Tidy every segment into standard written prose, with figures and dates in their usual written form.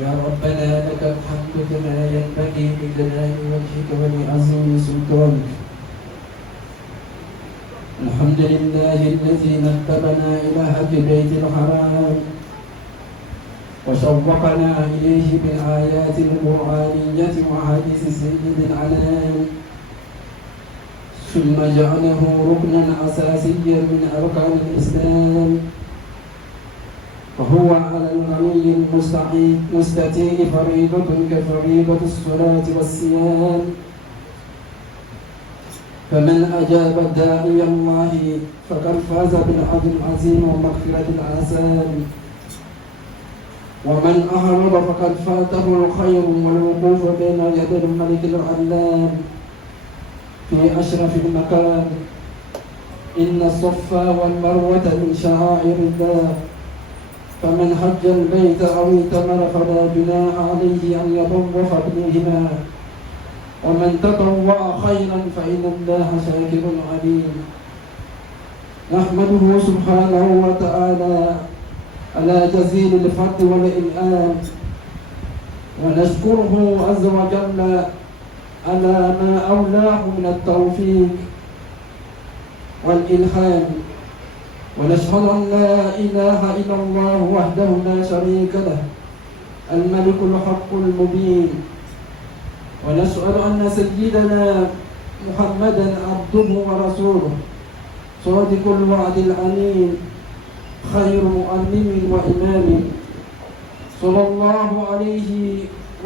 يا ربنا لك الحمد كما ينبغي لجلال وجهك ولعظيم سلطانك. الحمد لله الذي ندبنا إلى حج بيت الحرام وشوقنا إليه بالآيات القرآنية وحديث سيد الأنام، ثم جعله ركنا أساسيا من أركان الإسلام، وهو على الغني المستطيع فريضة كفريضة الصلاة والصيام. فمن أجاب داعي الله فقد فاز بالأجر العظيم ومغفرة الآثام، ومن أعرض فقد فاته الخير والوقوف بين يدي الملك العلام في أشرف المكان. إن الصفا والمروة من شعائر الله، فمن حج البيت أو اعتمر فلا جناح عليه أن يطوف بهما، ومن تطوع خيرا فإن الله شاكر عليم. نحمده سبحانه وتعالى على جزيل الفضل والإنعام، ونشكره عز وجل على ما أولاه من التوفيق والإلهام، ونشهد أن لا إله إلا الله وحده لا شريك له الملك الحق المبين، ونشهد أن سيدنا محمدا عبده ورسوله صادق الوعد الأمين خير مؤمن وإمام، صلى الله عليه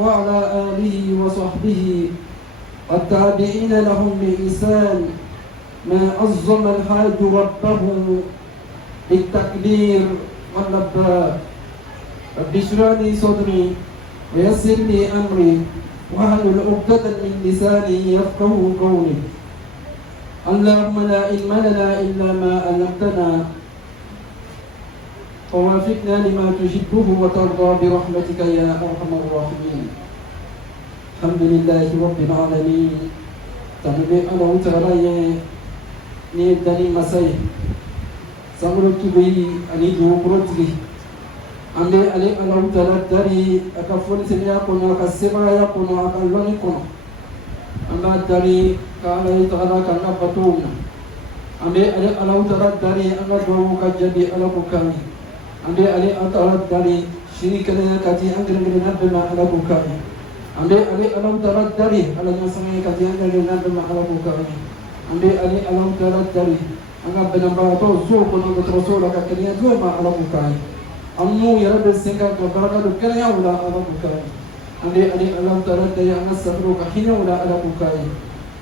وعلى آله وصحبه والتابعين لهم بإحسان، ما عظم الحاج ربه بالتكبير واللباء. رب اشرح لي صدري ويسر لي أمري واحلل عقدة من لساني يفقهوا قولي. اللهم لا علم لنا إلا ما علمتنا، ووافقنا لما تحبه وترضى برحمتك يا أرحم الراحمين. الحمد لله رب العالمين. تنبي أنا وتراي ni dani masai samuro tubi ani do protri ande ale ala utara dari akafoni senya kono akasema ya kono akaloni kono amba dari kala itara kana patuna ande ale ala utara dari anga do ka jadi ala bukami ande ale atara dari shini kana kati angre ngre nabma ala bukami ande ale ala utara dari ala nyasanga kati angre nabma ala bukami ande ali alam tara dari anga benamba to zo kono to rasul ka kaniya zo ma ala bukai ammu ya rabbi singa to baraka do kaniya wala ala bukai ande ali alam tara dari anga sabru ka hinya wala ala bukai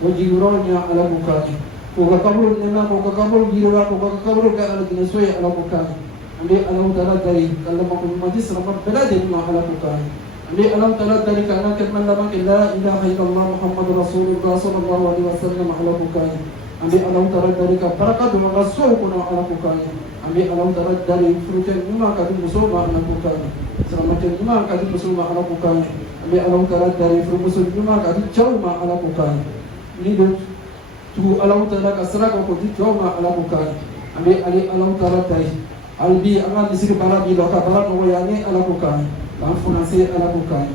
wajironya ala bukai ko ka kabul nema ko ka kabul girwa ko ka kabul ka ala dinsoy ala bukai ande alam tara dari kallama ko majlis rabb baladi ma ala bukai ande alam tara dari kana kalman la ilaha illallah muhammadur rasulullah sallallahu alaihi wasallam ala bukai ande alam tara dari ka barakatu rasul kuna ala bukai ande alam tara dari fruiten umma ka musoma ala bukai selamatkan umma ka musoma ala bukai ande alam tara dari fruit umma ka jawma ala bukai ni do tu alam tara ka saraka ko jawma ala bukai ande ali alam tara dari albi anga disir barabi lo ka barano yani ala bukai l'enfoncé à la boucaille.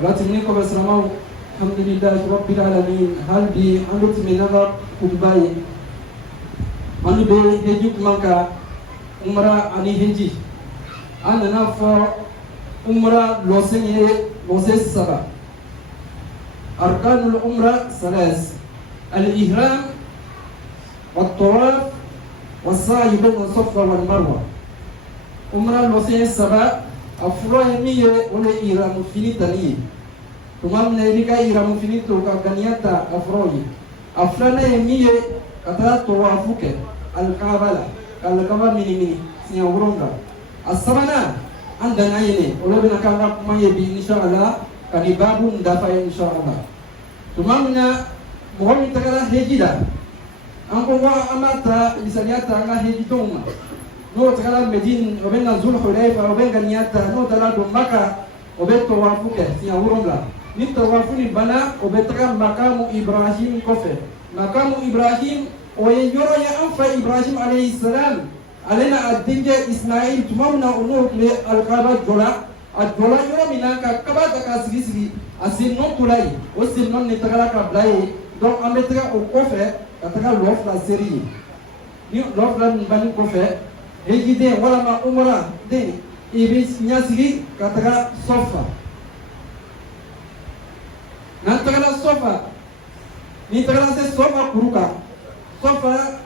Voilà, tu me dis comme ça, alhamdulillah, rabbil alamin, halbi, andot menava, kubai. Anu be hejuk maka umra ani heji. Anana fa umra lose saba. أركان العمرة ثلاث: الإحرام والطواف والسعي بين الصفا والمروة. عمرة لوسين سبع afroye miye ole iramu finitani tumamna irika iramu finito kaganiata afroye afrana miye kata tawafuke alqabala kalqaba mini sinya uronga asabana andana yene ole bina kanga maye bi inshallah kanibabu ndafa inshallah tumamna muhammi tagara hejida anko wa amata isaniata anga hejitoma no tagala Medine obenga Zul Hulaifa obenga niata no tala do Maka obeto wafuke siya uromla ni tawafuni bana obetaka makamu Ibrahim kofe makamu Ibrahim oye yoro ya amfa Ibrahim alayhi salam alena adinje Ismail tumamna unuk le alqaba jola a dola yɔrɔ min na ka kaba ta k'a sigi sigi a sen nɔ tola yen o sen nɔ ne tagala ka bila yen donc an bɛ taga o kɔfɛ ka taga lɔ fila seri yen ni lɔ fila nin banni kɔfɛ hejiden walama umara den i bɛ ɲɛsigi ka taga sɔfa n'an tagala sɔfa ni tagala se sɔfa kuru kan sɔfa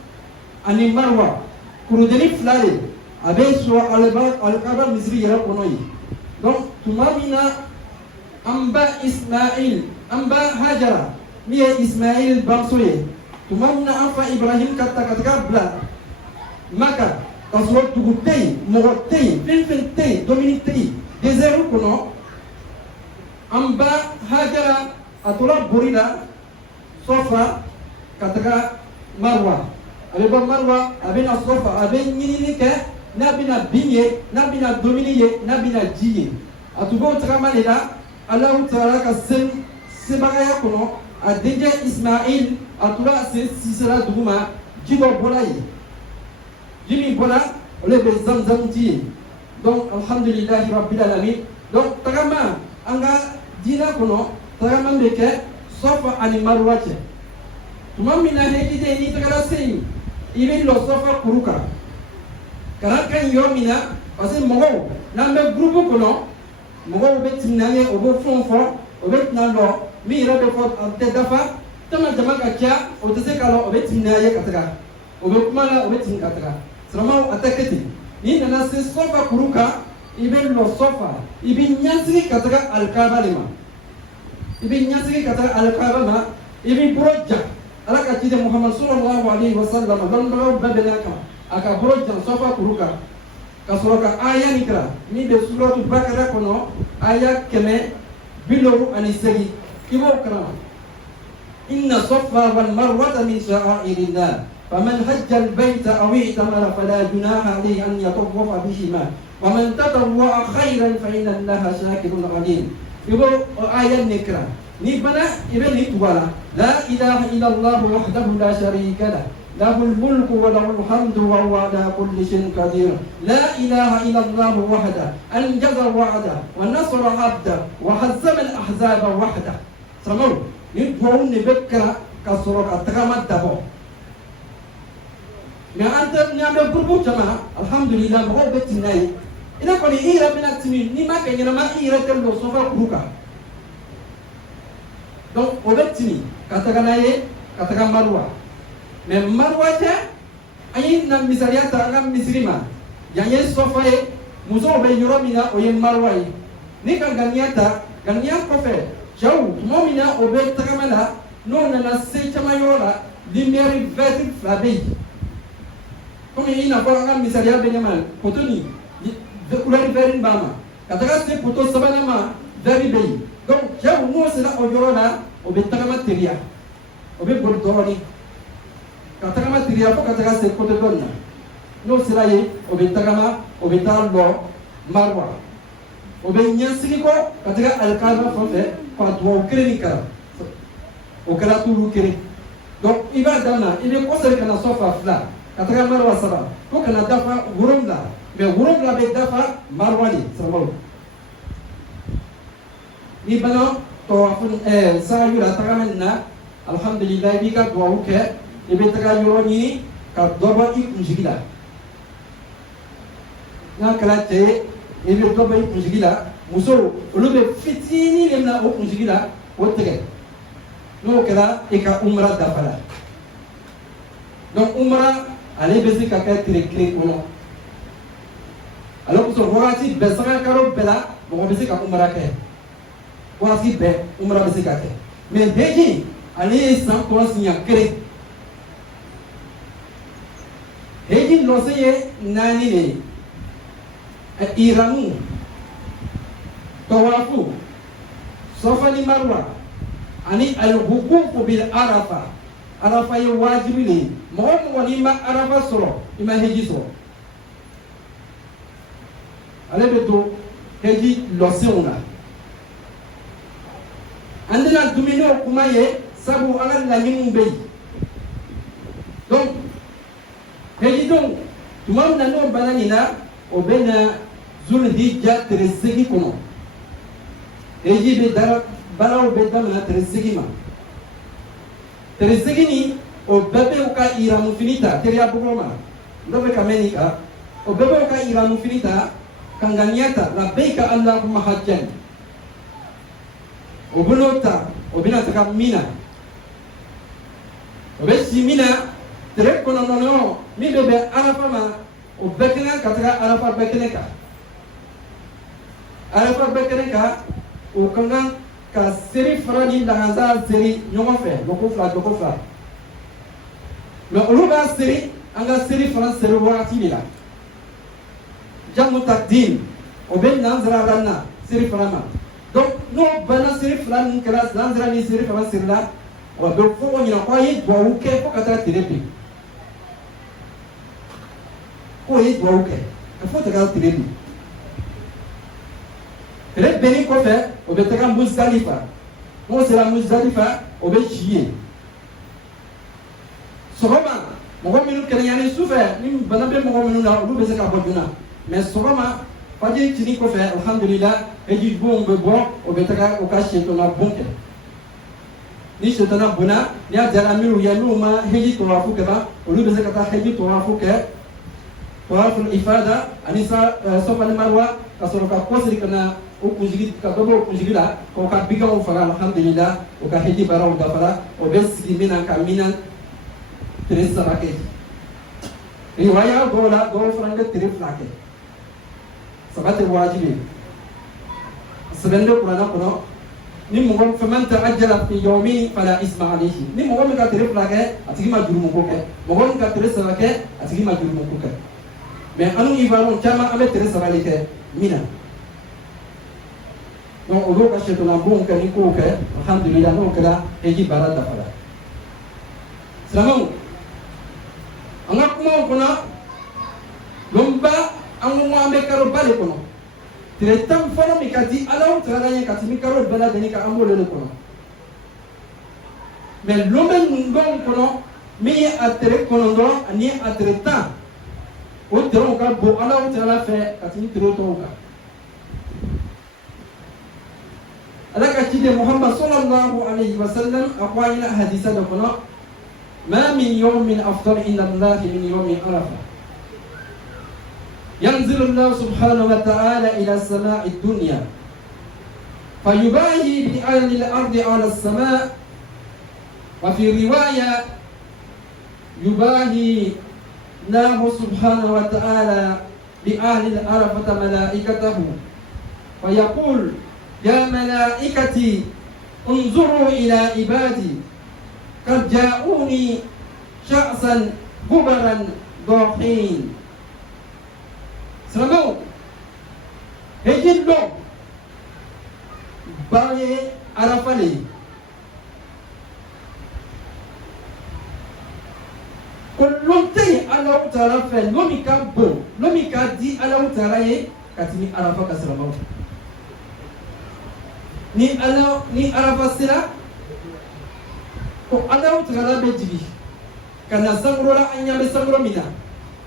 ani marwa kurudeni fila de a bɛ sɔrɔ alikaba misiri yɛrɛ kɔnɔ yen donc tuma min na an ba ismail an ba hajara min ye ismail bamuso ye tuma min na an fa ibrahim ka ta ka taga bila maka ka sɔrɔ dugu tɛ yen mɔgɔ tɛ yen fɛn fɛn tɛ yen domini tɛ yen désert kɔnɔ an ba hajara a tora bori la sɔfa ka taga marwa a bɛ bɔ marwa a bɛ na sɔfa a bɛ ɲinini kɛ n'a bɛna bin ye n'a bɛna domini ye n'a bɛna ji ye a tun b'o tagama de la alahu taala ka sebagaya kɔnɔ a denkɛ ismail a tora a sen sisera dugu ma ji dɔ bɔra yen ji min bɔra o de bɛ zamzam ji ye donc alhamdulilahi rabbil alamin donc tagama an ka diinɛ kɔnɔ tagama bɛ kɛ sɔfa ani maruwa cɛ tuma min na hejiden n'i tagara se yen i bɛ lɔ sɔfa kuru kan kalan ka ɲi yɔrɔ min na parce que mɔgɔw n'an bɛ gurupu kɔnɔ mɔgɔw bɛ timinanɲɛ o bɛ fɛnw fɔ o bɛ tɛna lɔ min yɛrɛ bɛ fɔ a tɛ dafa tama jama ka ca o tɛ se k'a lɔ o bɛ timinanɲɛ ka taga o bɛ kuma la o bɛ tin ka taga siramaw a tɛ kɛ ten n'i nana se sɔfa kuru kan i bɛ lɔ sɔfa i bɛ ɲɛsigi ka taga alikaba de ma i bɛ ɲɛsigi ka taga alikaba ma i bɛ bolo ja ala ka ciden muhamadu sallallahu alaihi wa sallam dɔnnibagaw bɛɛ bɛ n'a kan a ka bolo jan sɔfa kuru kan ka sɔrɔ ka aya nin kɛra min bɛ suratu bakara kɔnɔ aya 178 i b'o kalan inna safa wal marwata min sha'airillah faman hajja al bayta aw i'tamara fala junaha alayhi an yatawwafa bihima waman tatawwa'a khayran fa inna allaha shakirun alim i b'o aya nin kɛra ni bana i bɛ nin tugu a la la ilaha illallah wahdahu la sharika lah له الملك وله الحمد وهو على كل شيء قدير لا إله إلا الله وحده أنجز وعده ونصر عبده وهزم الأحزاب وحده سمعوا نبغون نبكر كسرق أتغمد دبو ما أنت نعمل بربو جماعة الحمد لله ما هو بتناي إذا كان إيرا من التنين نما كان ينما إيرا كله سوف كروكا donc o bɛ tini ka taga n'a ye ka taga marwa mais marwa tɛ an ye na misaliya ta an ka misiri ma yan ye sɔfa ye musow bɛ yɔrɔ min na o ye marwa ye ni ka ganiya ta ganiya kɔfɛ cɛw tuma min na o bɛ tagama la n'o nana se caman yɔrɔ la lumière verte fila bɛ yen komi i n'a fɔ an ka misaliya bɛ ɲɛma poto nin couleur verte b'a ma ka taga se poto sabanan ma verte bɛ yen donc cɛw n'o sera o yɔrɔ la o bɛ tagama teliya o bɛ boli dɔɔnin ka tagama teliya fo ka taga se côté dɔ in na n'o sera yen o bɛ tagama o bɛ taa lɔ marwa o bɛ ɲɛsigi kɔ ka taga alikaba fan fɛ ka dugawu kelen nin kalan o kɛra t'olu kelen donc i b'a daminɛ i bɛ kɔsɛbɛ ka na sɔfa fila ka taga marwa saba fo ka na dafa wolonwula mais wolonwula bɛ dafa marwa de saramaw ni bana tɔwafo saga yura tagama nin na alhamdulilayi i b'i ka dugawu kɛ i bɛ taga yɔrɔ ɲini ka dɔ bɔ i kunsigi la n'a kɛra cɛ ye i bɛ dɔ bɔ i kunsigi la musow olu bɛ fitinin de minɛ o kunsigi la o tigɛ n'o kɛra i ka umra dafara donc umra ale bɛ se ka kɛ tile kelen kɔnɔ ale kosɔn wagati bɛɛ saga kalo bɛɛ la mɔgɔ bɛ se ka umra kɛ wagati bɛɛ umra bɛ se ka kɛ mais heji ale ye san kɔnɔ siɲɛ kelen heji lɔse ye 4 de ye iramu tawafu safa ni marwa ani alhuququ bil arafa arafa ye wajibi de ye mɔgɔ mɔgɔ n'i ma arafa sɔrɔ i ma heji sɔrɔ ale bɛ to heji lɔsenw la an tɛna dumuni o kuma ye sabu an ka laɲiniw bɛ yen donc hejidenw tuma min na n'o banna nin na o bɛ na Zulhijja tere segi kono eji be dara balaw be damana tere segi ma tere segi ni o bebe uka iramu finita tere abugoma ndobe kamenika o bebe uka iramu finita kanganyata labbaika allahumma hajjan o bunota o binata ka mina o be simina tere kono nono mi bebe arafa ma o bekena kataka arafa bekena ka arafa bekena ka o kangan ka seri frani dangaza seri nyongo fe doko fla mais olu ba seri anga seri fran seri wakati bila jamu takdim o ben nanzra ranna seri frama donc no bana seri fran kala nanzra ni seri fran seri la o be fo ni ko yi do uke fo kata tirepi ko yi do uke fo ta kata tirepi le beni ko fe o be ta kan Muzdalifa mo sera Muzdalifa o be chier sogoma mogo minu kene yani sufe ni bana be mogo minu na lu be se ka boduna mais sogoma faji chini ko fe alhamdulillah eji bon be bon o be taka o ka sheto na bonke ni sheto na bona ni ajara miru ya numa heji to wafu ke ba o lu be se ka ta heji to wafu ke tawaful ifada anisa sofa ni marwa kasoro ka kosiri kana o kunjigi ka dobo kunjigi la ko ka biga o fara alhamdulillah o ka heji bara o dafara o be sigi mina ka minan Terus sabake. Riwaya gola gol franga terus lake. Sabate wajibi. Sebenda Quran kono ni mungom faman ta'ajjala fi yawmi fala isma alayhi. Ni mungom ka terus lake atigi ma juru muko ke. Mungom ka terus sabake atigi ma juru muko ke. Mais anu ibaron chama ame terus sabake mina. Donc au lieu que na bon ka ni ko ke alhamdulillah no kala eji barada fala. Selamat anga kuma kono lomba angu ambe karo bale kono tire tam foro mi kati alaw tralanya kati mi karo bala deni ka ambo le kono mais lombe ngong kono mi atre kono ndo ani atre ta o tero ka bo alaw trala fe kati mi tero to ka alaka tide Muhammad sallallahu alaihi wasallam aqwaina hadisa do kono ما من يوم أفضل إلا الله من يوم عرفة ينزل الله سبحانه وتعالى إلى السماء الدنيا فيباهي بأهل الأرض على السماء وفي رواية يباهي الله سبحانه وتعالى بأهل العرفة ملائكته فيقول يا ملائكتي انظروا إلى عبادي قد جاءوني شخصا غبرا ضاحين سلامو هجين لو باي عرفالي كلهم تي على وتعالى فين لومي كابو لومي كادي على وتعالى كاتمي عرفة كسلامو ni عرفة سلا ko Allahu Ta'ala be jigi kana sangro la anya be sangro mina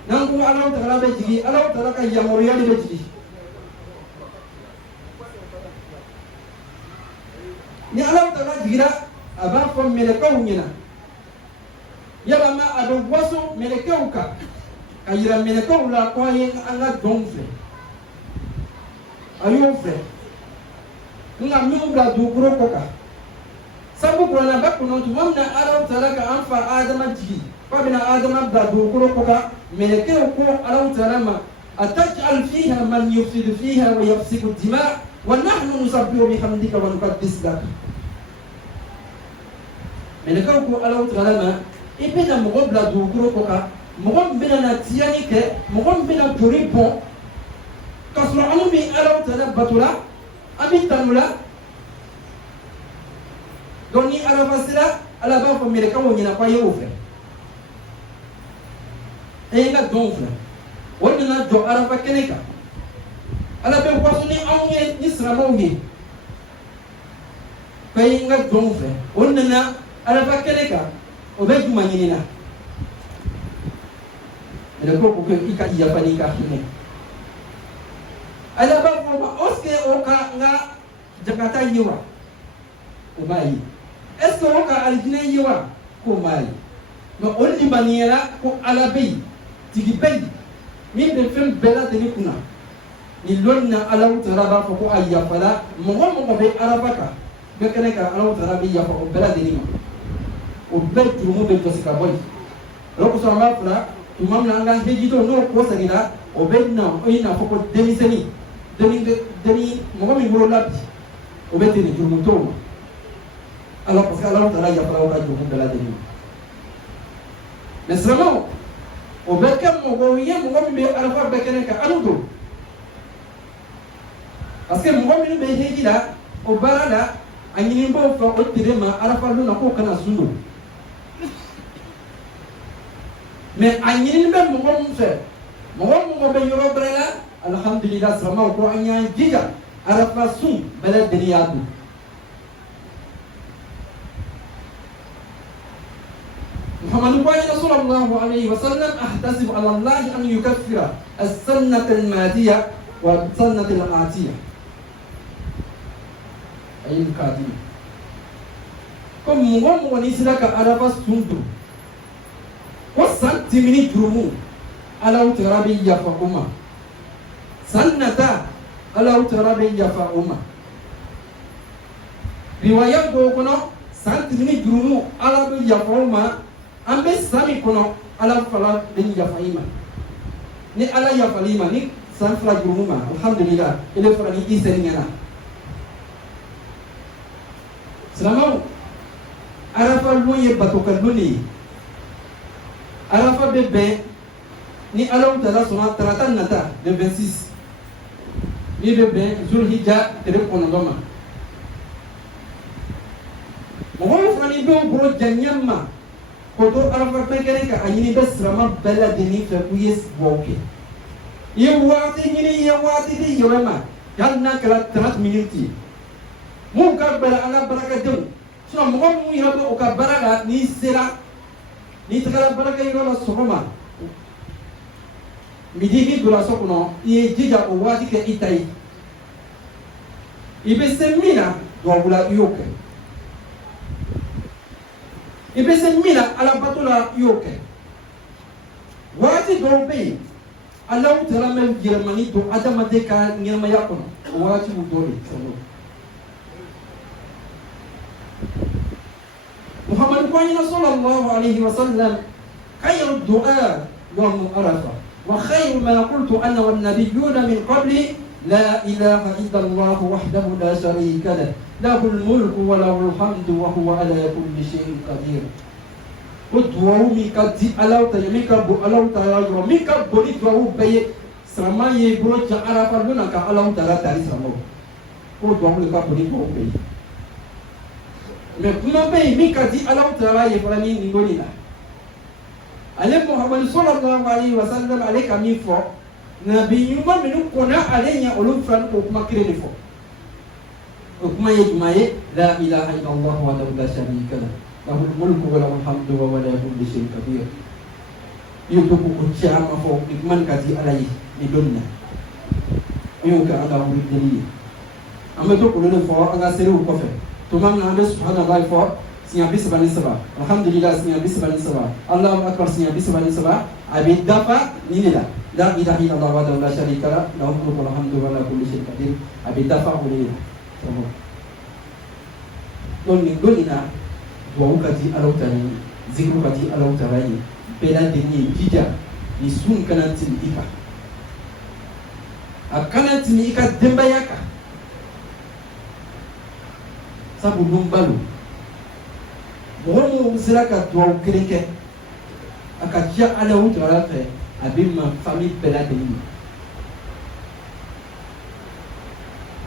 nan ko Allahu Ta'ala be jigi Allahu Ta'ala ka yamoriya be jigi ni Allahu Ta'ala jigira aba ko melekaw nyina yaba ma ado waso melekaw ka ayira melekaw la ko yin anga donfe ayo fe nga mi ubla du kuro ko ka sabu kurana bakuno tumamna Allahu Ta'ala ka anfa adama jigi fabina adama da dukuro koka meleke ko Allahu Ta'ala ma ataj'al fiha man yufsidu fiha wa yafsiku dima wa nahnu nusabbihu bihamdika wa nuqaddis lak meleke ko Allahu Ta'ala ma ibena mo bla dukuro koka mo bena na tiani ke mo bena turi bon kasra anu bi Allahu Ta'ala batula abi tanula donc ni arafa sila ala ba fo mere kawo nyina kwa yewo fe e nga donfle wonna na do arafa keneka ala be wasu ni awye ni sramo ngi kay nga donfle wonna na arafa keneka o be juma nyina ele ko ko ika iya pani ka hine ala ba ko ma oske o ka nga jakata yiwa o mai est-ce que o ka aljina yiwa ko mai no oldi baniera ko ala bay tigi bay min be fem bela de kuna ni lonna ala utara ba ko ayya fala mo be arabaka be kene ka ala utara bi ya ko bela de ni ma o be tumu be to sika boy roko so ma fala tumam na nga hejito no ko sagina o be na o ina ko demiseni demi mo mi ngoro lapi o be tini tumu to alors parce que ala utara ya fala o ka tumu bela de ni mais vraiment o be kam mo go ye mo mi be arafa be kene ka aludo parce que mo mi be hejida o barada anyini bo fa o tirema arafa lu na ko kana sundo mais anyini be mo mo fe mo be yoro brela alhamdulillah sama ko anya giga arafa sun bala duniyadu محمد صلى الله عليه وسلم أحتسب على الله أن يكفر السنة المادية والسنة الآتية أي القادمة كم مغم ونسلك عرفة سندو وسنت من جرمو على ترابي فأمة سنة على ترابي فأمة رواية بوكنا سنت من جرمو على فأمة ambe sami kono ala fala den yafaima ni ala yafalima ni san fala juruma alhamdulillah ile fala ni iseni ngana salama arafa loye batoka luni arafa bebe ni ala utala sona taratan nata de 26 ni bebe zulhijja tere kono doma mo fani do bro janyama koto arafa pekere ka anyini besrama bela deni fe kuyes woke ye wati di yema yanna kala 30 minutes mu ka bela ala baraka dem so mo mu yaba o ka baraka ni sera ni takala baraka yoro la sokoma midi ni dula sokono ye jija o wati ke itai ibe semina do bula yoke ibe se mina ala batula yoke wati do be ala utara men germani do adama de ka nyama yakono wati u dole solo Muhammad sallallahu alaihi wasallam khayru du'a yawm arafa wa khayru ma qultu ana wan nabiyyuna min qabli la ilaha illa allah wahdahu la sharika lahu له الملك وله الحمد وهو على كل شيء قدير ودعوا ميكا ألاو تيميكا بو ألاو تيارو ميكا بولي دعوا بيه سما يبرو جعرا فلونا كا ألاو ترى تاري سما ودعوا ميكا بولي دعوا بيه mais kuma beye mika di ألاو ترى يفراني نيغوني لا ale Muhammad sallallahu alaihi wasallam ale kami fo nabi yuma minu kona ale nya olum fran ko kuma kireni fo kuma yejmaye la ilaha illallah wa la sharika lahu lahul mulku wa lahul hamdu wa huwa ala kulli shay'in qadir yuto ko chama fo ikman kati alai ni donna yo ka ala wuri deli amato ko le fo anga seru ko fe to mam na be subhanallahi fo sinya bisbani saba alhamdulillah sinya bisbani saba allahu akbar sinya bisbani saba abi dafa ni la ilaha illallah wa la sharika lahu lahul mulku wa lahul hamdu wa ala kulli shay'in qadir abi dafa ni don ni golina duwawu kati alautani zikru kati alautani bela deni jija ni sun kanantin ika a kanantin ika demba yaka sabu lumbalu mo sira ka duwawu kereke aka jia alautara fe abima famille bela deni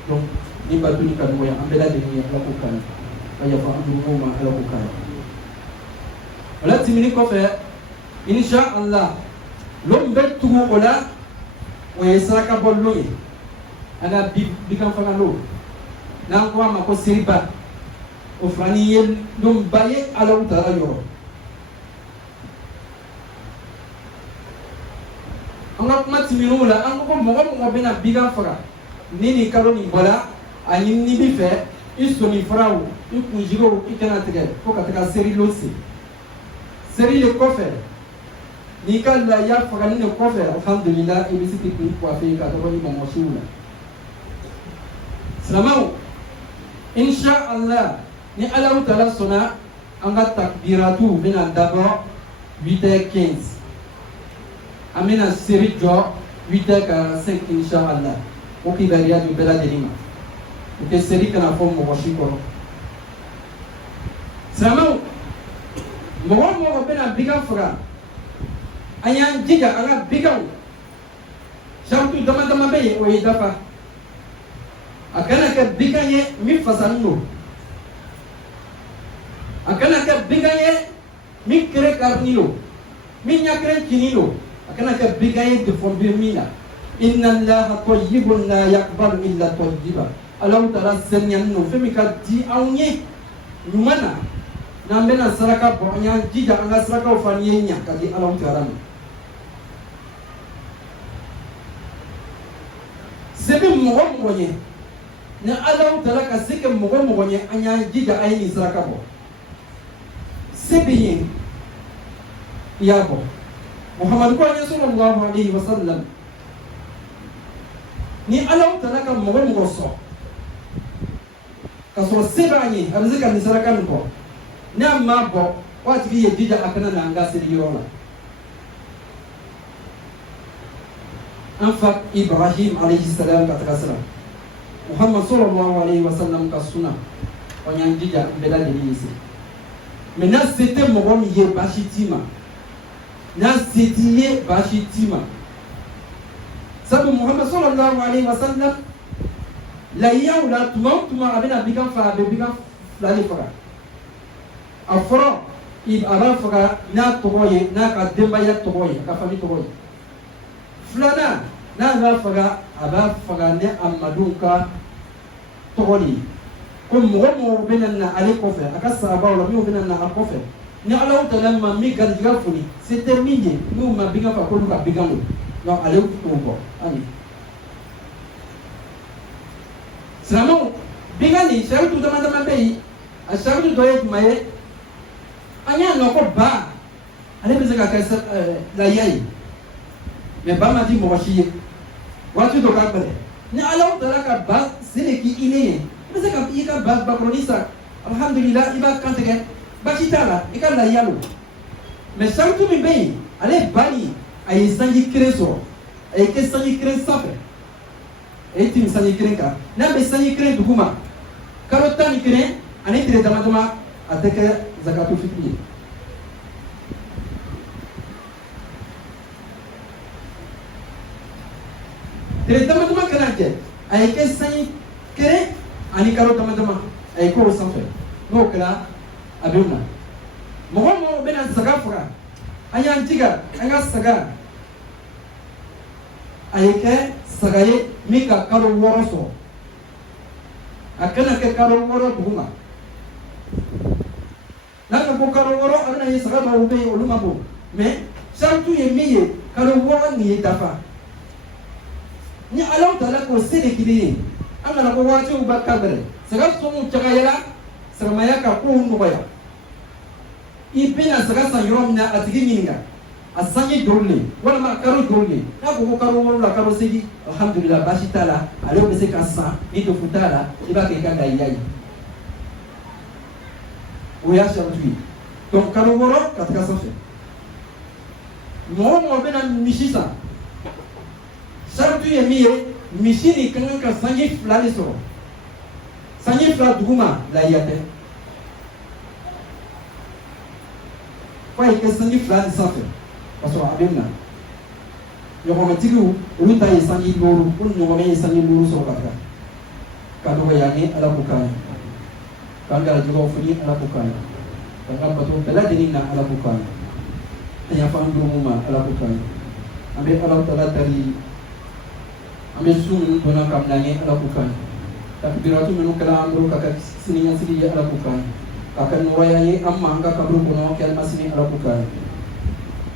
donc ni batuni kanu ya ambela deni ya ko kan aya fa amru ma ala ko kan wala timini ko fe insha Allah lom betu ola o yesaka bollo yi ana bi kan fa lo nan ko ma ko siriba o frani yel lom baye ala utara yo anga kuma timino la an ko mo bena bi kan fa nini kalo ni bala ani ni bi fe isoni frau ikunjiro ikana tege ko kataka seri losi seri le kofe ni kala ya fagani ne kofe alhamdulillah ibisiti ku afi ka to ni mo shula salamau insha Allah ni Allah taala sona anga takbiratu bina d'abord 8h15 amena seri jo 8h45 insha Allah oki baria du bela delima ke seri kana fo mo washiko salamau mo bena biga fura anya jiga ala biga shautu dama be o idafa akana ka biga ye mi fasanno akana ka biga ye mi kere karnilo mi nyakre kinilo akana ka biga ye de fondue mina inna allaha tayyibun la yaqbalu illa tayyiba Allah taala senyan no femi ka di awnye numana na mbena saraka bo nya jija anga saraka ofanye nya ka di Allah taala sebe mo nye na Allah taala ka sike mo nye anya jija ayini saraka bo sebe ye yabo Muhammad ko sallallahu alaihi wasallam ni Allah taala ka mo so kaso sebanye abizika ni saraka nko na mabo wati biye jija akana na ngasi yona anfa Ibrahim alayhi salam katika salam Muhammad sallallahu alayhi wasallam ka sunna onyan jija mbela de lisi mena c'était mo ye bashitima na setiye bashitima sabu Muhammad sallallahu alayhi wasallam la yaula tuma abena bigan fa be bigan la le fara afro ib ara fara na toboye na ka demba ya toboye ka fami toboye flana na fara aba fara ne amadun ka toboli ko mo benen na ale kofe aka sahaba wala mi benen na kofe ni Allah taala ma mi gandiga funi c'est terminé nous ma bigan fa ko ka bigan no ale ko ani Selama bingani syaritu teman-teman bayi, syaritu doa maye, anya noko ba, ada bisa kakak layai, memang mati mawashiye, waktu itu kakak ni Allah taala ka ba seleki ini, bisa kakak ika ba bakronisa, alhamdulillah iba kantege, bakitala ika layalu, mais syaritu mi bayi, ale bani, ayi sangi kreso, ayi ke sangi kresafe. Eti misani kirenka na misani kiren duguma karota ni kiren ani tire dama ateke zakatu fitri tire dama kanake ay ke sani kiren ani karota dama ay ko sanfe no kala abuna mo bena zakafura anya antiga anga saga ay ke sagaye mika kalo woroso akana ke kalo woro duguma naka ko kalo woro ana yi saga ma ube oluma bo me shartu ye miye kalo woro ni dafa ni Allah taala ko sede kidi ana ko wati uba kabere saga so mu chagayala sagamaya ka ko no baya ibina saga san yoromna atigi nyinga asanyi dorle wala ma karo dorle na ko karo woro la karo segi alhamdulillah bashitala ale obese kasa ni to futala iba ke kanga yayi oya shartui donc karo woro katika safi mo bena mishisa shartui emiye mishini kanga ka sanyi fulani so sanyi fula duguma la yate kwa ike sanyi fulani safi parce que abemna yokomatigu uluta yesangi lolu kun nyogome yesangi lolu so kaka kado yangi ala bukani kanga juga funi ala bukani kanga bato bela denina ala bukani anya fam dumuma ala bukani ambe ala tala dari ambe sun dona kam nangi ala bukani takbiratu menu kala amru kaka sininya sili ala bukani kaka nuwayaye amma anga kabru kono kel masini ala bukani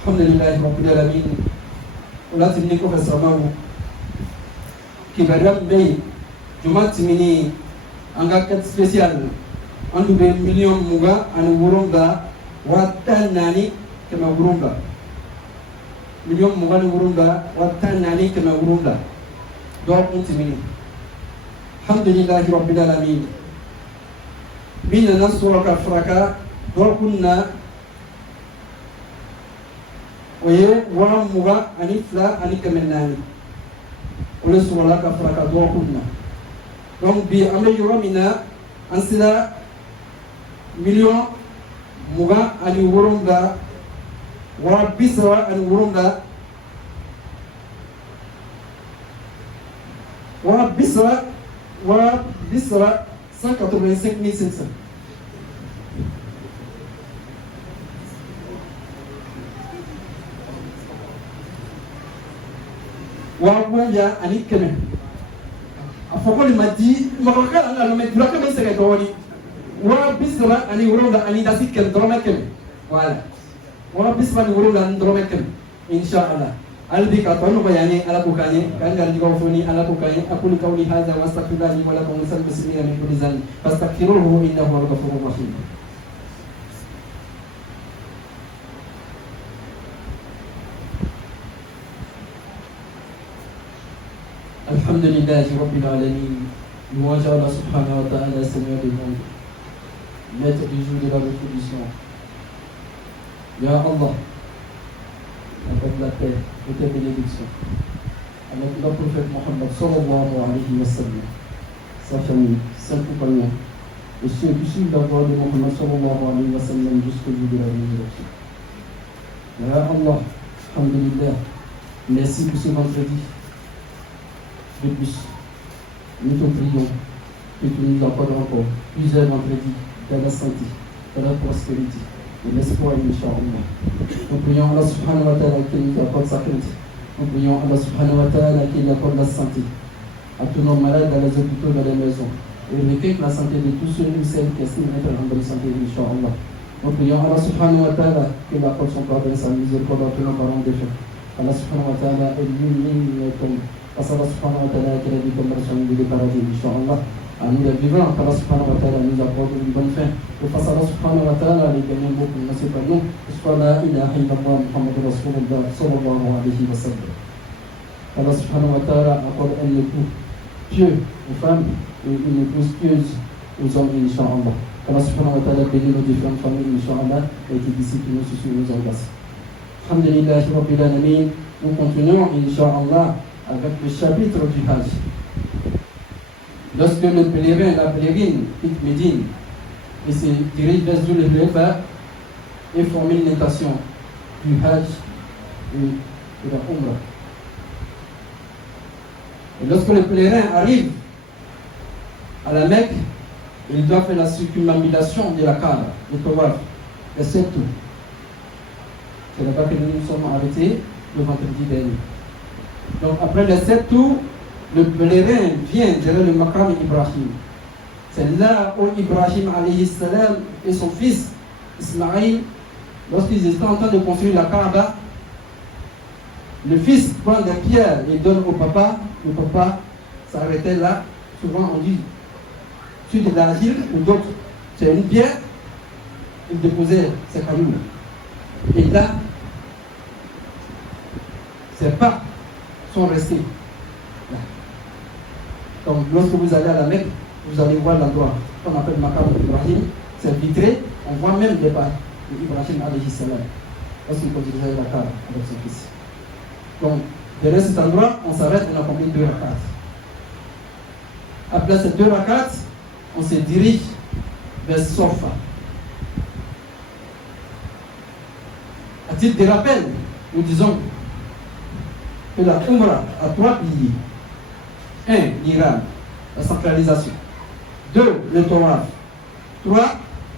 alhamdulillah rabbil alamin ulati niko fasamahu kibaram bay jumat mini anga kat spécial andu be million muga an wurunga watan nani kama wurunga million muga ni wurunga watan nani kama wurunga do kunti mini alhamdulillahi rabbil alamin min nasraka fraka do kunna oye wa muga ani fla ani kama nani ole surala ka fraka do kunna donc bi amé yoromina ansila million muga ani wurunga wa bisra ani wurunga wa bisra 185 500 wa waya ani keme afoko le madi makaka na me dura keme sege to wani wa bisra ani wurunga ani dasi kem droma kem wala wa bisra ani wurunga droma kem inshallah albi ka tono bayani ala bukani kan gar digo foni ala bukani aqulu qawli hadha wa astaghfirullahi wa lakum sal muslimina min kulli dhanb fastaghfiruhu innahu huwal ghafurur rahim alhamdulillahi rabbil alamin louange à Allah subhanahu wa ta'ala Seigneur des mondes maître du jour de la révolution ya Allah avec la paix et tes bénédictions avec le prophète Mohammed sallallahu alayhi wa sallam sa famille, ses compagnons et ceux qui suivent la voie de Mohammed sallallahu alayhi wa sallam jusqu'au jour de la résurrection. Ya Allah, alhamdulillah, merci pour ce vendredi. De plus, nous te prions que tu nous accordes encore plusieurs vendredis dans la santé, dans la prospérité et l'espoir, Inch'Allah. Nous prions Allah subhanahu wa ta'ala qui nous accorde sa crainte. Nous prions Allah subhanahu wa ta'ala qui nous accorde la santé à tous nos malades dans les hôpitaux, dans les maisons. Et recueille la santé de tous ceux et celles qui estiment être en bonne santé, Inch'Allah. Nous prions Allah subhanahu wa ta'ala qui nous accorde son pardon et sa miséricorde à tous nos parents défunts. Allah subhanahu wa ta'ala illumine nos tombes. Allah subhanahu wa ta'ala qui a dit comme marchand de paradis, Inch'Allah. À nous les vivants, Allah subhanahu wa ta'ala nous accorde une bonne fin. Et face à Allah subhanahu wa ta'ala, les gagnants beaucoup, merci par nous. Soit la ilaha illallah Muhammad Rasulullah sallallahu alayhi wa sallam. Allah subhanahu wa ta'ala accorde un époux pieux aux femmes et une épouse pieuse aux hommes, Inch'Allah. Allah subhanahu wa ta'ala bénit nos différentes familles, Inch'Allah, et qui discipline nous sur nos angoisses. Alhamdulillah, Rabbil Alamin. Nous continuons, Inch'Allah, avec le chapitre du Hajj. Lorsque le pèlerin, la pèlerine, quitte Médine et se dirige vers Zul Hulayfa et formule l'intention du Hajj et de la Umrah. Et lorsque le pèlerin arrive à la Mecque, il doit faire la circumambulation de la Kaaba, le Tawaf, le 7 tours. C'est là-bas que nous nous sommes arrêtés le vendredi dernier. Donc après les 7 tours, le pèlerin vient derrière le maqam Ibrahim. C'est là où Ibrahim alayhi salam et son fils Ismaïl, lorsqu'ils étaient en train de construire la Kaaba, le fils prend des pierres et donne au papa. Le papa s'arrêtait là. Souvent on dit sur de l'argile ou d'autres, c'est une pierre. Il déposait ses cailloux. Et là, ses pas sont restés là. Donc lorsque vous allez à la Mecque, vous allez voir l'endroit qu'on appelle Maqam Ibrahim, c'est vitré, on voit même les pas de Ibrahim alayhi salam lorsqu'il conduisait la Kaaba avec son fils. Donc derrière cet endroit, on s'arrête, on accomplit 2 rakats. Après ces 2 rakats, on se dirige vers Sofa. À titre de rappel, nous disons que la Umrah a 3 piliers. 1. L'Iran, la sacralisation. 2. Le Tawaf. 3.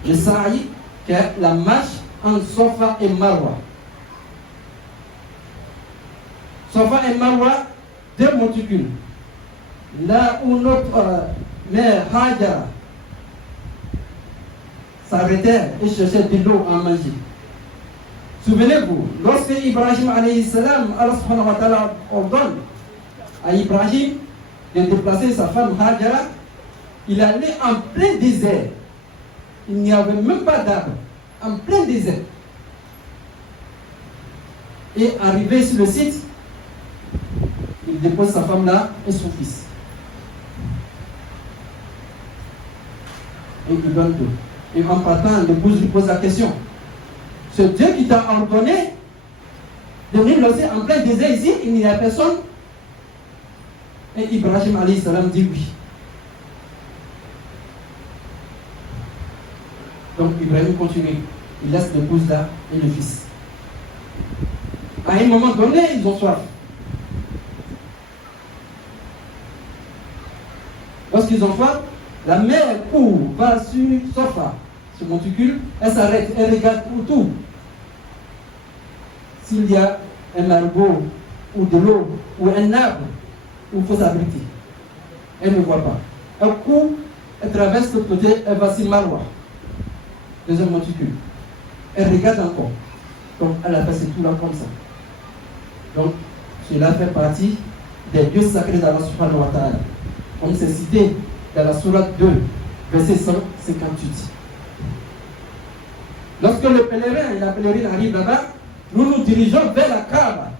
Le Sa'i, qui est la marche entre Sofa et Marwa. Sofa et Marwa, 2 monticules. Là où notre mère Hajar s'arrêtait et cherchait de l'eau à manger. Souvenez-vous, lorsque Ibrahim alayhi salam, Allah subhanahu wa ta'ala ordonne à Ibrahim de déplacer sa femme Hajara, il allait en plein désert. Il n'y avait même pas d'arbre, en plein désert. Et arrivé sur le site, il dépose sa femme là et son fils. Et il donne tout. Et en partant, l'épouse lui pose la question. C'est Dieu qui t'a ordonné de venir lancer en plein désert ici, il n'y a personne. Et Ibrahim alayhi salam dit oui. Donc Ibrahim continue. Il laisse l'épouse là et le fils. À un moment donné, ils ont soif. Lorsqu'ils ont soif, la mère court, va sur Sofa, ce monticule, elle s'arrête, elle regarde autour. S'il y a un arbre ou de l'eau ou un arbre où il faut s'abriter, elle ne voit pas. Elle court, elle traverse l'autre côté, elle va sur Marwa, deuxième monticule. Elle regarde encore. Donc elle a fait ce tour là comme ça. Donc cela fait partie des lieux sacrés d'Allah subhanahu wa ta'ala. Comme c'est cité dans la sourate 2, verset 158. Lorsque le pèlerin et la pèlerine arrivent là-bas, nous nous dirigeons vers la Kaaba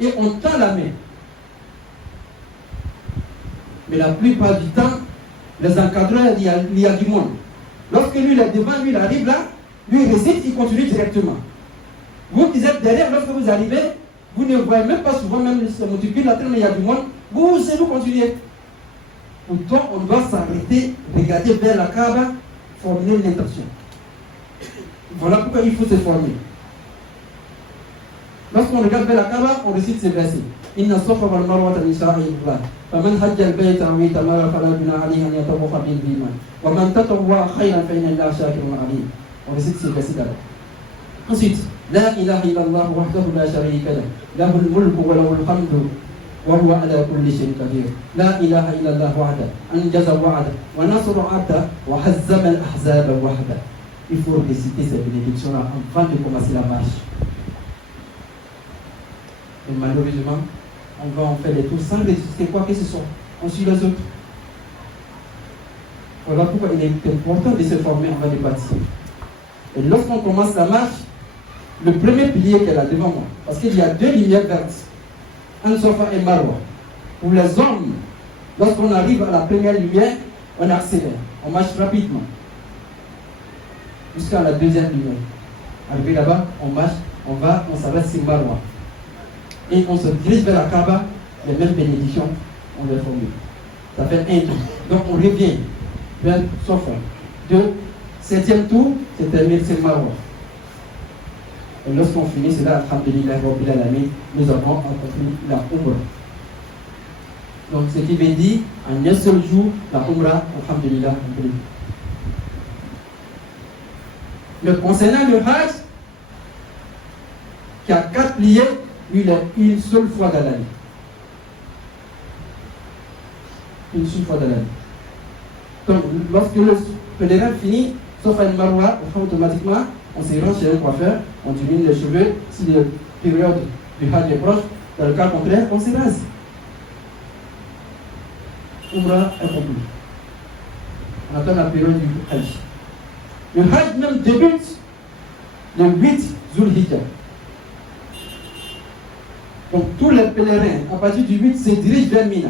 et on tend la main. Mais la plupart du temps, les encadreurs, il y a du monde. Lorsque lui il est devant, lui il arrive là, lui il récite, il continue directement. Vous qui êtes derrière, lorsque vous arrivez, vous ne voyez même pas souvent, même ce monticule, là, tellement il y a du monde, vous continuez. Pourtant, on doit s'arrêter, regarder vers la Kaaba, formuler l'intention. Voilà pourquoi il faut se former. Lorsqu'on regarde vers la Kaaba, on récite ces versets. Inna safa wal marwata min sha'airillah. Faman hajja al-bayta aw itamara fala junaha alayhi an yatawafa bil iman. Wa man tatawwa khayran fa inna Allaha shakirun alim. On récite ces versets d'abord. Ensuite, la ilaha illallah wahdahu la sharika lahu. Lahul mulku wa lahul hamdu. وهو على كل شيء قدير لا إله إلا الله وحده أنجز وعده ونصر عبده وهزم الأحزاب وحده. Il faut réciter ces bénédictions-là avant de commencer la marche. Et malheureusement, on va en faire les tours sans résister quoi que ce soit. On suit les autres. Voilà pourquoi il est important de se former avant de partir. Et lorsqu'on commence la marche, le premier pilier qu'elle a devant moi, parce qu'il y a deux lumières vertes, un Safa et Marwa. Pour les hommes, lorsqu'on arrive à la première lumière, on accélère, on marche rapidement jusqu'à la deuxième lumière. Arrivé là-bas, on marche, on s'arrête sur Marwa. Et on se dirige vers la Kaaba, les mêmes bénédictions, on les formule. Ça fait un tour. Donc on revient vers Safa. Deux, septième tour, c'est terminé sur Marwa. Et lorsqu'on finit cela, alhamdulillah, rabbil alamin, nous avons accompli la Umrah. Donc ce qui veut dire, en un seul jour, la Umrah, alhamdulillah, accomplie. Mais concernant le Hajj, qui a 4 piliers, lui, il est une seule fois dans l'année. Une seule fois dans l'année. Donc lorsque le pèlerin finit, sauf à une Marwa, automatiquement, on se rend chez un coiffeur, on diminue les cheveux, si la période du Hajj est proche, dans le cas contraire, on se rase. Umrah est accompli. On attend la période du Hajj. Le Hajj même débute le 8 Zulhijjah. Donc tous les pèlerins, à partir du 8, se dirigent vers Mina.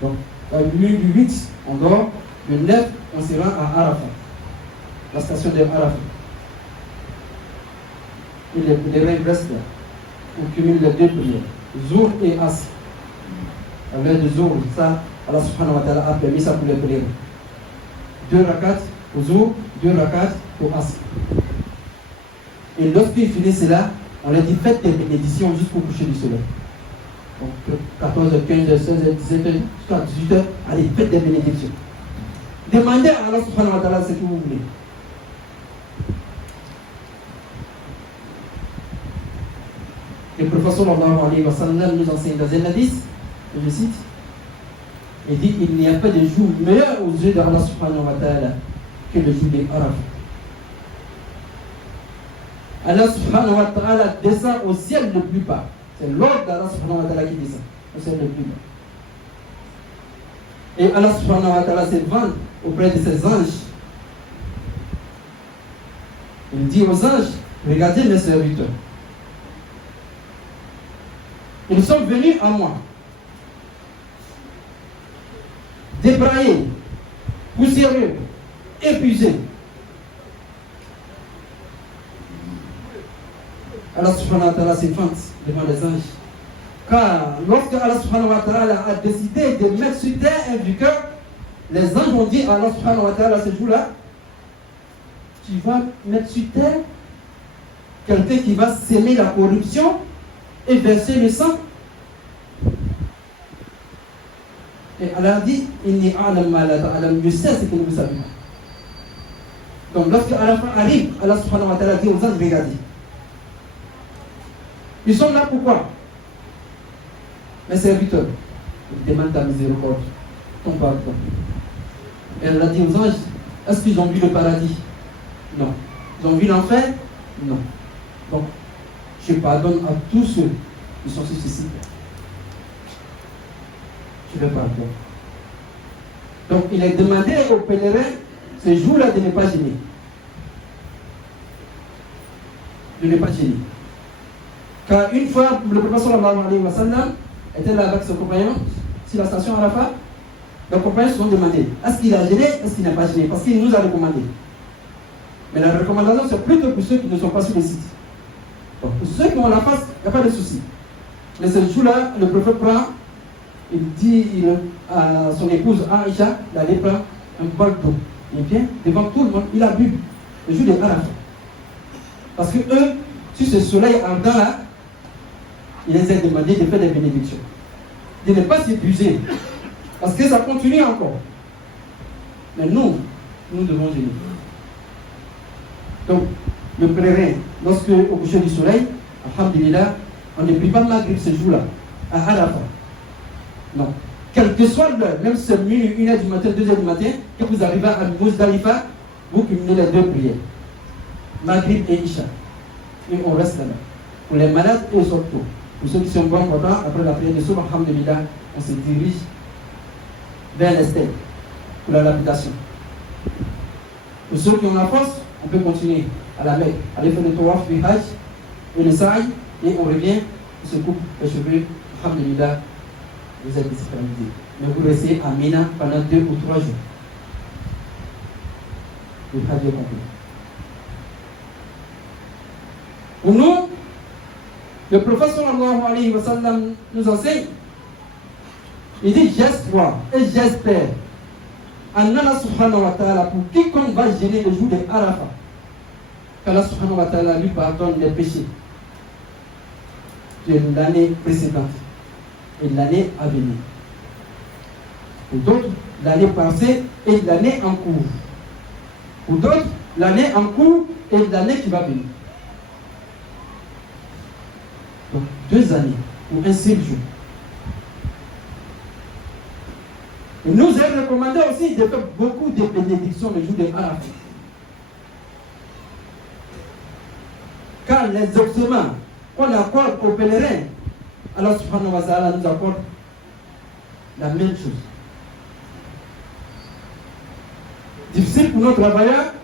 Donc, la nuit du 8, on dort, le 9, on se rend à Arafat. La station de Arafat. Et les pèlerins restent là. On cumule les deux prières, Zour et Asr. À l'heure de Zour, ça, Allah subhanahu wa ta'ala a permis ça pour les pèlerins. 2 rakats pour Zour, 2 rakats pour Asr. Et lorsqu'ils finissent cela, on leur dit faites des bénédictions jusqu'au coucher du soleil. Donc 14h, 15h, 16h, 17h, jusqu'à 18h, allez, faites des bénédictions. Demandez à Allah subhanahu wa ta'ala ce que vous voulez. Le prophète sallallahu alayhi wa sallam nous enseigne dans un hadith, et je cite, il dit qu'il n'y a pas de jour meilleur aux yeux d'Allah subhanahu wa ta'ala que le jour des Arafat. Allah subhanahu wa ta'ala descend au ciel le plus bas. C'est l'ordre d'Allah subhanahu wa ta'ala qui dit ça. C'est le plus bas. Et Allah subhanahu wa ta'ala se vante auprès de ses anges. Il dit aux anges, regardez mes serviteurs. Ils sont venus à moi, débraillés, poussiéreux, épuisés. Allah subhanahu wa ta'ala se vante devant les anges. Car lorsque Allah subhanahu wa ta'ala a décidé de mettre sur terre un vainqueur, les anges ont dit à Allah subhanahu wa ta'ala ce jour-là, tu vas mettre sur terre quelqu'un qui va s'aimer la corruption et verser le sang. Et Allah a dit, inni a'lam ma la ta'lam, je sais ce que vous savez. Donc lorsque à la fin arrive, Allah subhanahu wa ta'ala dit aux anges, regardez. Ils sont là pourquoi? Mes serviteurs, ils demandent ta miséricorde, ton pardon. Et elle a dit aux anges, est-ce qu'ils ont vu le paradis? Non. Ils ont vu l'enfer? Non. Donc, je pardonne à tous ceux qui sont suscités. Je le pardonne. Donc, il est demandé aux pèlerins ce jour-là de ne pas gêner. De ne pas gêner. Car une fois, le prophète sallallahu alayhi wa sallam était là avec ses compagnons sur la station Arafat. Les compagnons se sont demandé, est-ce qu'il a gêné, est-ce qu'il n'a pas gêné? Parce qu'il nous a recommandé. Mais la recommandation, c'est plutôt pour ceux qui ne sont pas sur le site. Donc, pour ceux qui ont la face, il n'y a pas de souci. Mais ce jour-là, le prophète prend, il dit à son épouse Aïcha d'aller prendre un bol d'eau. Il vient devant tout le monde, il a bu le jour de Arafat. Parce que eux, sur ce soleil ardent là, il les a demandé de faire des bénédictions. De ne pas s'épuiser. Parce que ça continue encore. Mais nous devons gêner. Donc, le pèlerin, lorsque au coucher du soleil, alhamdulillah, on ne prie pas Maghrib ce jour-là, à Arafat. Non. Quelle que soit l'heure, même si c'est minuit, 1h du matin, 2h du matin, que vous arrivez à Muzdalifa, vous cumulez les deux prières. Maghrib et Isha. Et on reste là-bas. Pour les malades et surtout. Pour ceux qui sont bons contents, après la prière de Soub, alhamdulillah, on se dirige vers l'Estelle pour la lapidation. Pour ceux qui ont la force, on peut continuer à la Mecque, aller faire le tawaf, le hajj et le sa'i, et on revient, on se coupe les cheveux, alhamdulillah, vous êtes disponibles. Mais vous restez à Mina pendant 2 ou 3 jours. Le hajj est complet. Pour nous, le prophète sallallahu alayhi wa sallam nous enseigne, il dit j'espère et j'espère en Allah subhanahu wa ta'ala pour quiconque va gêner le jour de Arafat, qu'Allah subhanahu wa ta'ala lui pardonne les péchés de l'année précédente et de l'année à venir. Pour d'autres, l'année passée et de l'année en cours. Pour d'autres, l'année en cours et de l'année qui va venir. Donc 2 années ou un seul jour. Il nous est recommandé aussi de faire beaucoup de bénédictions le jour de Arafat. Car les examens qu'on accorde aux pèlerins, Allah subhanahu wa ta'ala nous accorde la même chose. Difficile pour nos travailleurs,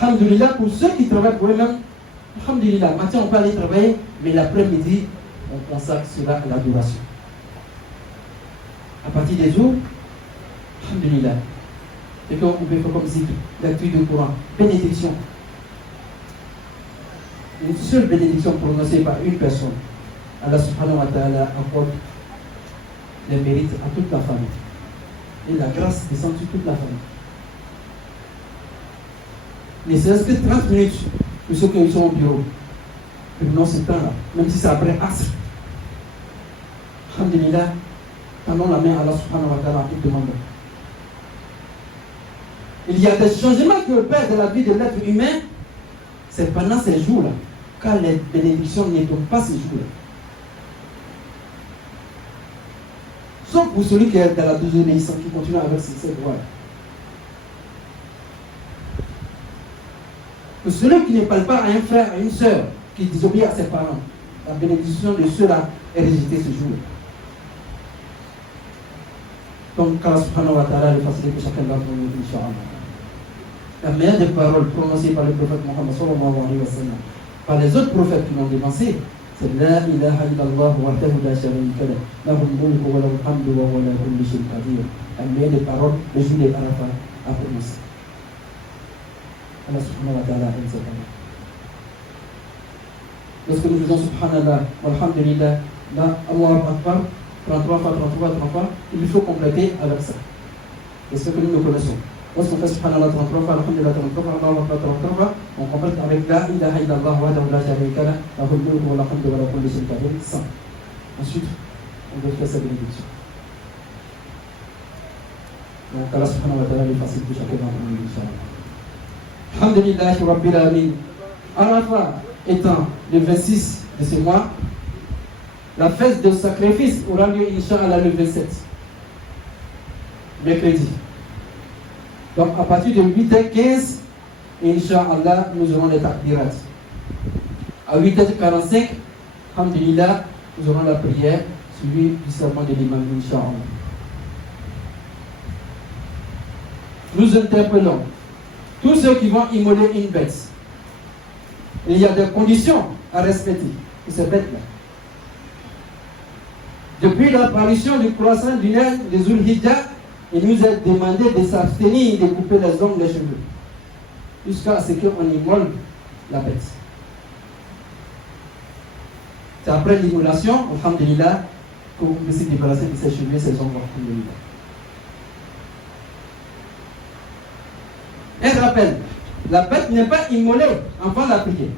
alhamdulillah, pour ceux qui travaillent pour eux-mêmes, alhamdulillah, matin on peut aller travailler, mais l'après-midi, on consacre cela à l'adoration. À partir des jours, alhamdulillah, et qu'on peut faire comme zikr, lecture du Coran, bénédiction. Une seule bénédiction prononcée par une personne, Allah subhanahu wa ta'ala accorde les mérites à toute la famille. Et la grâce descend sur toute la famille. Ne serait-ce que 30 minutes pour ceux qui sont au bureau. Prenons ce temps-là, même si c'est après Asr. Alhamdulillah, tendons la main à Allah subhanahu wa ta'ala pour demander. Il y a des changements qui opèrent dans la vie de l'être humain, c'est pendant ces jours-là, car les bénédictions ne tombent pas ces jours-là. Sauf pour celui qui est dans la désobéissance, qui continue avec ses droits. Pour celui qui ne parle pas à un frère, à une soeur, qui désobéit à ses parents, la bénédiction de ceux-là est rejetée ce jour. Donc, qu'Allah subhanahu wa ta'ala le facilite pour chacun d'entre nous, Inch'Allah. La meilleure des paroles prononcées par le prophète Mohammed sallallahu alayhi wa sallam, par les autres prophètes qui l'ont dévancé, c'est La ilaha illallah wahdahu la sharika lah, lahul mulku wa lahul hamdu wa huwa ala kulli shay'in qadir. La meilleure des paroles, le jour des Arafat a prononcé. Allah subhanahu wa ta'ala aime cette année. Lorsque nous faisons subhanallah, alhamdulillah, là, Allahu Akbar, 33 fois, 33, 33, il faut compléter avec ça. C'est ce que nous connaissons. Lorsqu'on fait subhanallah 33 fois, alhamdulillah 33 fois, Allahu Akbar 33 fois, on complète avec la ilaha illallah wahdahu la sharika lah, lahul mulku wa lahul hamdu wa ala kulli shay'in qadir, 100. Ensuite, on doit faire sa bénédiction. Donc Allah subhanahu wa ta'ala les facilite pour chacun d'entre nous, Inch'Allah. Alhamdulillahi Rabbil Alamin. Arafat étant le 26 de ce mois, la fête de sacrifice aura lieu, Inch'Allah, le 27, mercredi. Donc à partir de 8h15, Inch'Allah, nous aurons les takbirat. À 8h45, alhamdulillah, nous aurons la prière suivie du serment de l'imam, Inch'Allah. Nous interpellons tous ceux qui vont immoler une bête. Il y a des conditions à respecter pour ces bêtes-là. Depuis l'apparition du croissant lunaire de Zulhijjah, il nous est demandé de s'abstenir de couper les ongles, les cheveux, jusqu'à ce qu'on immole la bête. C'est après l'immolation, alhamdulillah, que vous pouvez se débarrasser de ses cheveux et ses ongles, alhamdulillah. Un rappel, la bête n'est pas immolée avant la prière.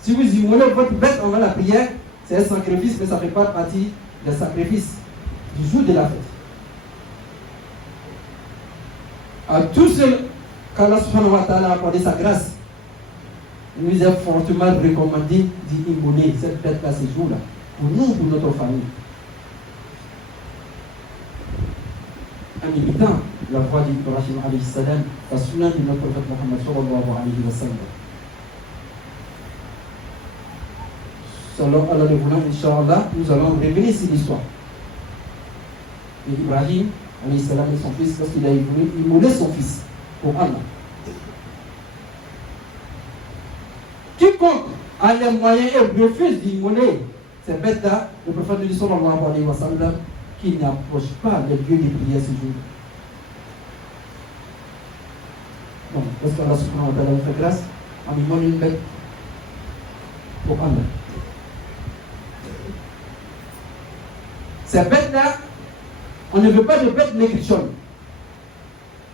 Si vous immolez votre bête avant la prière, c'est un sacrifice, mais ça ne fait pas partie des sacrifices du jour de la fête. À tous ceux qu'Allah subhanahu wa ta'ala a accordé sa grâce, il nous est fortement recommandé d'immoler cette fête-là ce jour-là, pour nous, pour notre famille. En imitant la voix d'Ibrahim alayhi salam, la sunna de notre prophète Mohammed sallallahu alayhi wa sallam. Selon Allah le voulant, Inch'Allah, nous allons revenir sur l'histoire. Et Ibrahim alayhi salam et son fils, lorsqu'il a immolé son fils pour Allah. Quiconque a les moyens et refuse d'immoler ces bêtes-là, le prophète lui dit sallallahu alayhi wa sallam, qui n'approche pas les lieux de prière ce jour. Donc, lorsqu'Allah subhanahu wa ta'ala fait grâce, on immole une bête pour Allah. Ces bêtes-là, on ne veut pas de bêtes négrichonnes.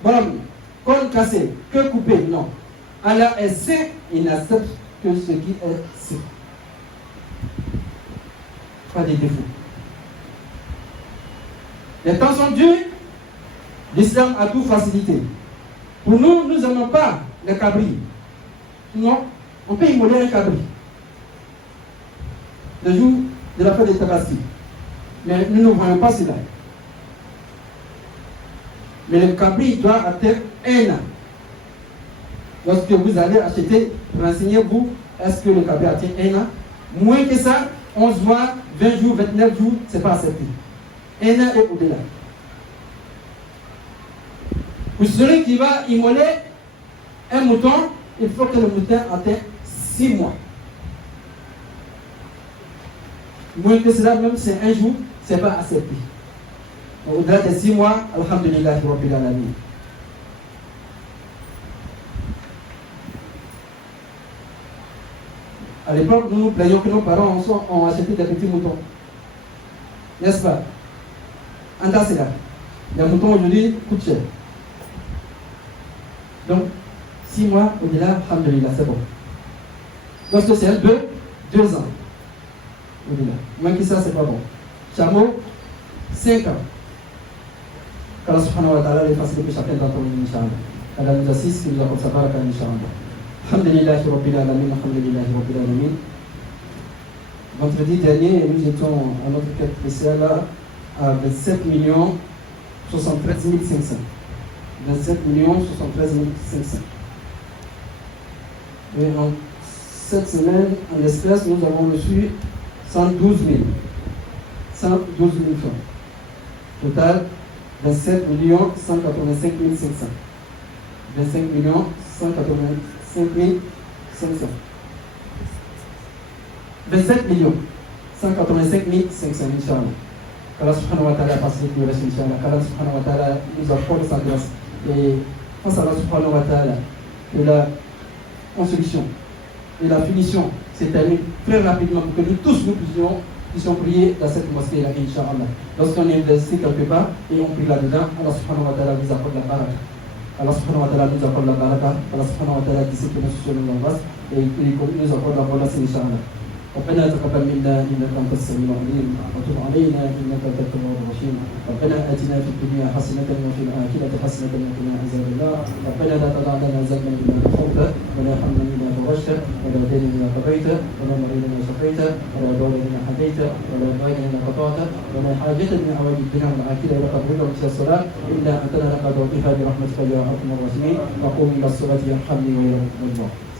Voilà, cornes cassées, queue coupée, non. Allah est saint, il n'accepte que ce qui est saint. Pas de défauts. Les temps sont durs, l'islam a tout facilité. Pour nous, nous n'aimons pas les cabris. Non, on peut immoler un cabri le jour de la fête de Tabaski. Mais nous ne voyons pas cela. Mais le cabri doit atteindre 1 an. Lorsque vous allez acheter, renseignez-vous, est-ce que le cabri atteint 1 an? Moins que ça, 11 mois, 20 jours, 29 jours, ce n'est pas accepté. 1 an et au-delà. Pour celui qui va immoler un mouton, il faut que le mouton atteigne 6 mois. Moins que cela, même si c'est 1 jour, ce n'est pas accepté. Au-delà des 6 mois, alhamdulillah, Rabbil Alamin. À l'époque, nous nous plaignons que nos parents ont acheté des petits moutons. N'est-ce pas? Anda c'est là. Les moutons aujourd'hui coûtent cher. Donc, 6 mois au-delà, alhamdulillah, c'est bon. Lorsque c'est un bœuf, 2 ans. Au-delà. Moins que ça, c'est pas bon. Chameau, 5 ans. qu'Allah subhanahu wa ta'ala les facilite pour chacun d'entre nous, Inch'Allah. Allah nous assiste, qu'il nous accorde sa baraka, Inch'Allah. Alhamdulillahi Rabbil Alamin, Alhamdulillahi Rabbil Alamin. Vendredi dernier, nous étions à notre quête spéciale à 27 73 500. 27 73 500. Et en cette semaine, en espèces, nous avons reçu 112 000. 112 000 francs. Total, 27 185 500. 25 185 500. 27 185 500, Inch'Allah. Allah subhanahu wa ta'ala facilite le reste, Inch'Allah. Allah subhanahu wa ta'ala nous accorde sa grâce. Et face à Allah subhanahu wa ta'ala, que la construction et la finition se termine très rapidement pour que nous tous nous puissions prier dans cette mosquée-là, Inch'Allah. Lorsqu'on est investi quelque part et on prie là-dedans, Allah subhanahu wa ta'ala nous accorde la baraka. Allah subhanahu wa ta'ala nous accorde la baraka. Allah subhanahu wa ta'ala discipline sur nos angoisses et nous accorde la bonne Inch'Allah. ربنا تقبل منا انك انت السميع العليم وتب علينا انك انت التواب الرحيم ربنا اتنا في الدنيا حسنه وفي الاخره حسنه وقنا عذاب النار ربنا لا تدع لنا ذنبا الا غفرته ولا حما الا فرجته ولا دينا الا قضيته ولا مريضا الا شفيته ولا ضالا الا هديته ولا ضالا الا قطعته ولا حاجه من حوائج الدنيا والاخره ولا قبولها من الصلاه الا انتنا لك بها برحمتك يا ارحم الراحمين وقوم الى الصلاه يرحمني ويرحمكم الله.